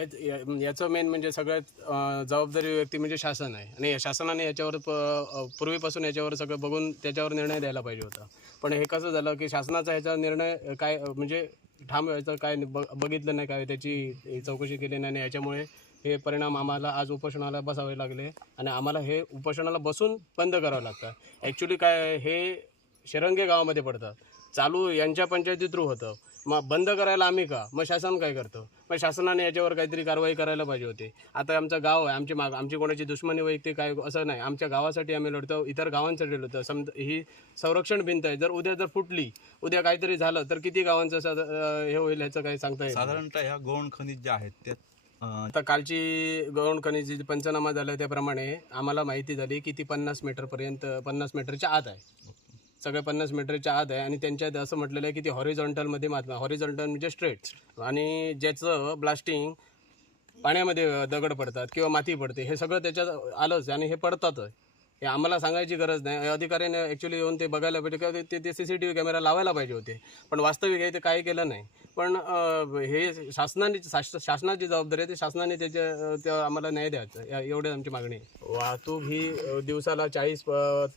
याच- याचं मेन म्हणजे सगळ्यात जबाबदारी व्यक्ती म्हणजे शासन आहे. आणि या शासनाने याच्यावर प पूर्वीपासून याच्यावर सगळं बघून त्याच्यावर निर्णय द्यायला पाहिजे होता. पण हे कसं झालं की शासनाचा ह्याचा निर्णय काय म्हणजे ठाम व्हायचं काय ब बघितलं नाही काय त्याची चौकशी केली नाही आणि याच्यामुळे हे परिणाम आम्हाला आज उपोषणाला बसावे लागले. आणि आम्हाला हे उपोषणाला बसून बंद करावं लागतं. ॲक्च्युली काय हे शिरंगे गावामध्ये पडतात. चालू यांच्या पंचायती थ्रू होतं. मग बंद करायला आम्ही का? मग शासन काय करतं? मग शासनाने याच्यावर काहीतरी कारवाई करायला पाहिजे होती. आता आमचं गाव आहे आमची माग आमची कोणाची दुश्मनी वैयक्तिक काय असं नाही. आमच्या गावासाठी आम्ही लढतो इतर गावांसाठी लढतो. समज ही संरक्षण भिंत आहे. जर उद्या जर फुटली उद्या काहीतरी झालं तर किती गावांचं हे होईल ह्याचं काही सांगता नाही. साधारणतः ह्या गौण खनिज ज्या आहेत त्या आता कालची गौण खनिजी पंचनामा झाला त्याप्रमाणे आम्हाला माहिती झाली की ती पन्नास मीटरपर्यंत पन्नास मीटरच्या आत आहे. सगळे पन्नास मीटरच्या आत आहे आणि त्यांच्यात असं म्हटलेलं आहे की ती हॉरिझॉन्टलमध्ये मात हॉरिझॉन्टल म्हणजे स्ट्रेट आणि ज्याचं ब्लास्टिंग पाण्यामध्ये दगड पडतात किंवा माती पडते हे सगळं त्याच्यात आलंच आणि हे पडतातच हे आम्हाला सांगायची गरज नाही. अधिकाऱ्याने ॲक्च्युली येऊन ते बघायला पाहिजे किंवा ते ते C C T V camera लावायला पाहिजे होते. पण वास्तविक आहे ते काही केलं नाही. पण हे शासनाने शास- शासनाची जबाबदारी आहे ते शासनाने त्याच्या त्या आम्हाला न्याय द्यायचं. या आमची मागणी आहे. वाहतूक ही दिवसाला चाळीस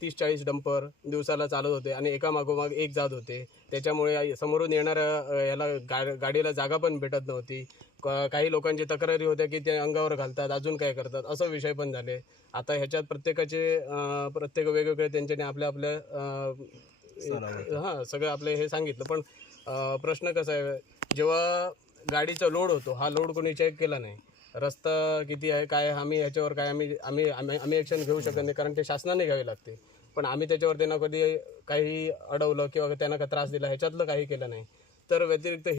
तीस चाळीस डंपर दिवसाला चालत होते आणि एका मागोमाग एक जात होते. त्याच्यामुळे समोरून येणाऱ्या याला गा गाडीला जागा पण भेटत नव्हती. क- काही लोकांची तक्रारी होत्या की ते अंगावर घालतात अजून काय करतात असं विषय पण झाले. आता ह्याच्यात प्रत्येकाचे प्रत्येक वेगवेगळे त्यांच्याने आपल्या आपल्या हां सगळं आपले हे सांगितलं पण अं, प्रश्न कसा आहे जेव्हा गाडीचा लोड होतो हा लोड कोणी चेक केला नाही. रस्ता किती आहे काय आहे, आम्ही ह्याच्यावर काय आम्ही आम्ही आम्ही आम्ही ॲक्शन घेऊ शकत नाही कारण ते शासनाने घ्यावे लागते. पण आम्ही त्याच्यावर त्यांना कधी काही अडवलं किंवा त्यांना का त्रास दिला ह्याच्यातलं काही केलं नाही. तर व्यतिरिक्त